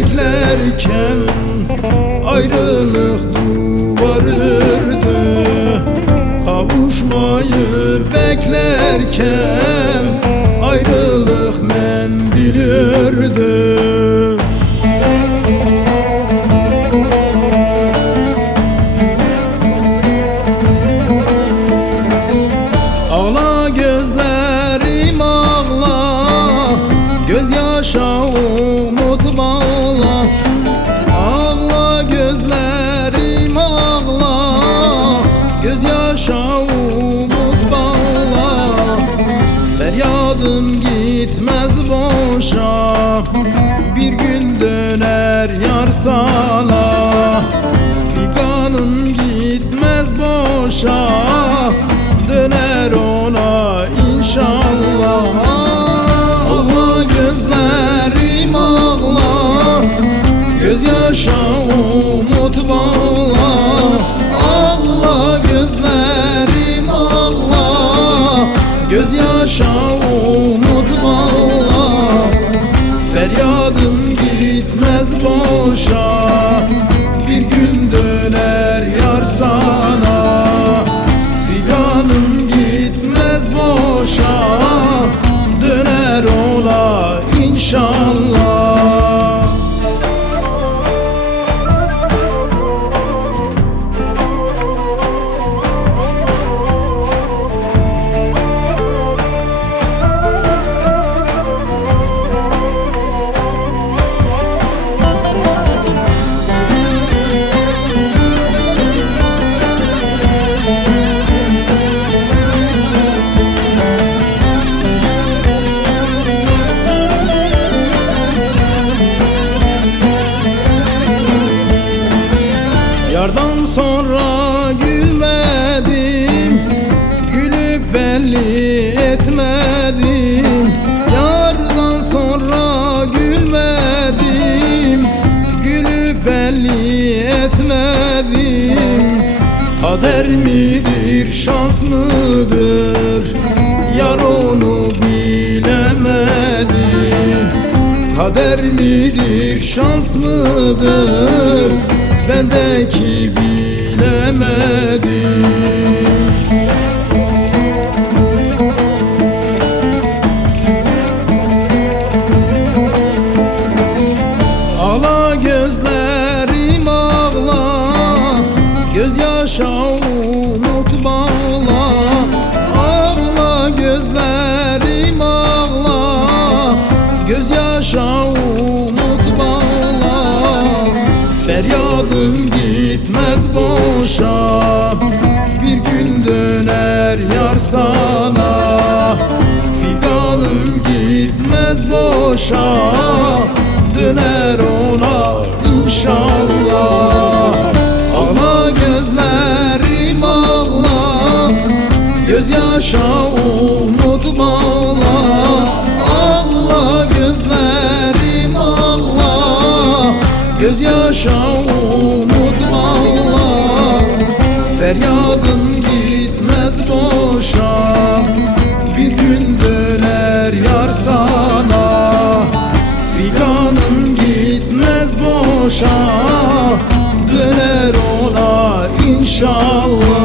beklerken Ayrılık duvar ördü Kavuşmayı beklerken Ayrılık mendil ördü Gözyaşa umut bağla. Feryadım gitmez boşa. Bir gün döner yar sana. Figanım gitmez boşa. Döner ona inşallah. Ağla gözlerim ağla. Gözyaşa umut bağla. Ağla gözlerim ağla Gözyaşa umut belli etmedim. Yardan sonra gülmedim. Gülüp belli etmedim. Kader midir şans mıdır? Yar onu bilemedim. Kader midir şans mıdır? Bendeki bilemedim Gözyaşa umut bağla. Ağla gözlerim ağla. Gözyaşa umut bağla. Feryadım gitmez boşa. Bir gün döner yar sana. Figanım gitmez boşa Gözyaşa umut bağla Ağla gözlerim ağla Gözyaşa umut bağla Feryadım gitmez boşa. Bir gün döner yar sana. Figanım gitmez boşa. Döner ona inşallah